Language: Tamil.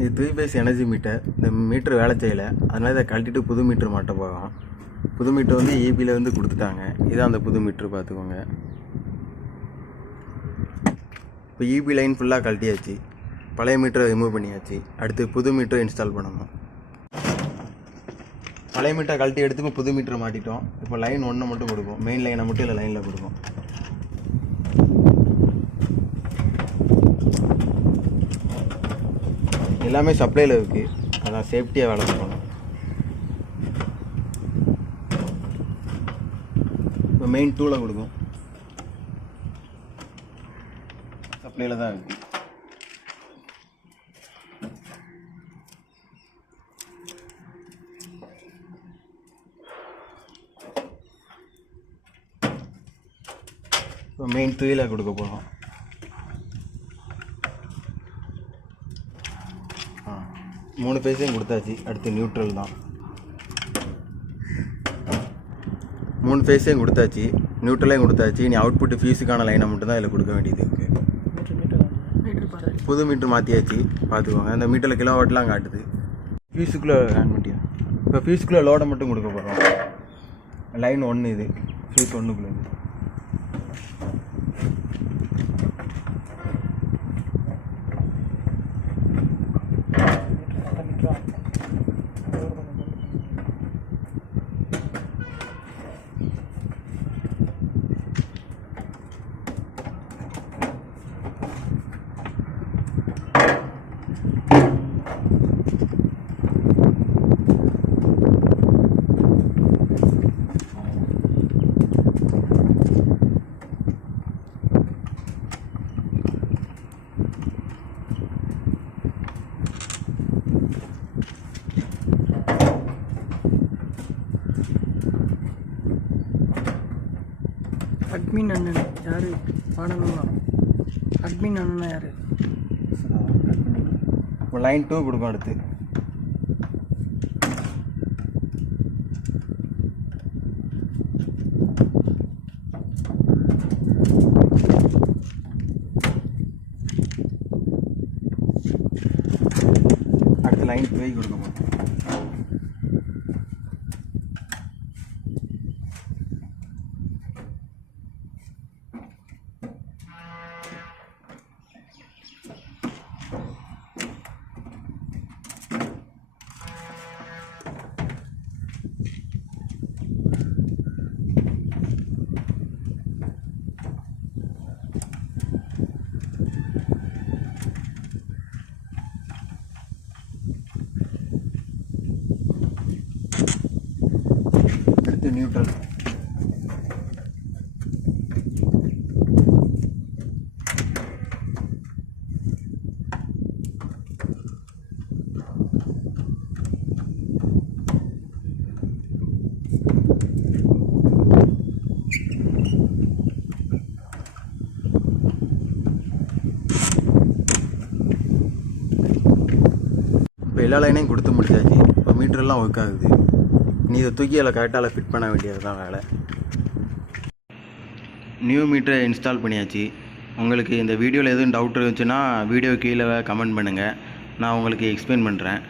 இது 3 phase எனர்ஜி மீட்டர். இந்த மீட்டர் வேலை செய்யலை, அதனால் இதை கழட்டிட்டு புது மீட்ரு மாட்ட போகிறோம். புது மீட்ரு வந்து ஈபியில் வந்து கொடுத்துட்டாங்க. இதான் அந்த புது மீட்ரு, பார்த்துக்கோங்க. இப்போ ஈபி லைன் ஃபுல்லாக கழட்டியாச்சு, பழைய மீட்டரை ரிமூவ் பண்ணியாச்சு. அடுத்து புது மீட்டரை இன்ஸ்டால் பண்ணணும். பழைய மீட்டரை கழட்டி எடுத்து புது மீட்டரை மாட்டிட்டோம். இப்போ லைன் 1 மட்டும் கொடுக்கும், மெயின் லைனை மட்டும் இல்லை லைனில் கொடுக்கும். எல்லாமே சப்ளையில் இருக்குது, அதான் சேஃப்டியாக வேலை பண்ணணும். இப்போ மெயின் 2ல் கொடுக்கும், சப்ளையில் தான் இருக்குது. இப்போ மெயின் 3ல் கொடுக்க போகிறோம். 3 பேஸையும் கொடுத்தாச்சு. அடுத்து நியூட்ரல் தான். 3 பேஸையும் கொடுத்தாச்சு, நியூட்ரலையும் கொடுத்தாச்சு. இனி அவுட்புட் ஃபீஸுக்கான லைனை மட்டும் தான் இதில் கொடுக்க வேண்டியது இருக்குது. புது மீட்ரு மாற்றியாச்சு, பார்த்துக்கோங்க. அந்த மீட்டரில் கிலோவாட்லாம் காட்டுது. ஃபீஸுக்குள்ளே ஆன் பண்ணியா. இப்போ ஃபீஸுக்குள்ளே லோடை மட்டும் கொடுக்க போகிறோம். லைன் 1 இது, ஃபீஸ் 1க்குள்ளே இது. அட்மின் அண்ணன் யார் பாடணும்னா? அட்மின் அண்ணன் யார்? இப்போ லைன் 2 கொடுக்கும். அடுத்து லைன் 2 கொடுக்க போகிறோம். நியூட்ரல். இப்போ எல்லா லைனையும் கொடுத்து முடிச்சாச்சு. இப்போ மீட்டரெல்லாம் ஒர்க் ஆகுது. நீ இதை தூக்கி அதில் கரெக்டாக ஃபிட் பண்ண வேண்டியது தான் வேலை. நியூ மீட்டரை இன்ஸ்டால் பண்ணியாச்சு. உங்களுக்கு இந்த வீடியோவில் எதுவும் டவுட் இருந்துச்சுன்னா வீடியோ கீழே கமெண்ட் பண்ணுங்கள், நான் உங்களுக்கு எக்ஸ்பிளைன் பண்ணுறேன்.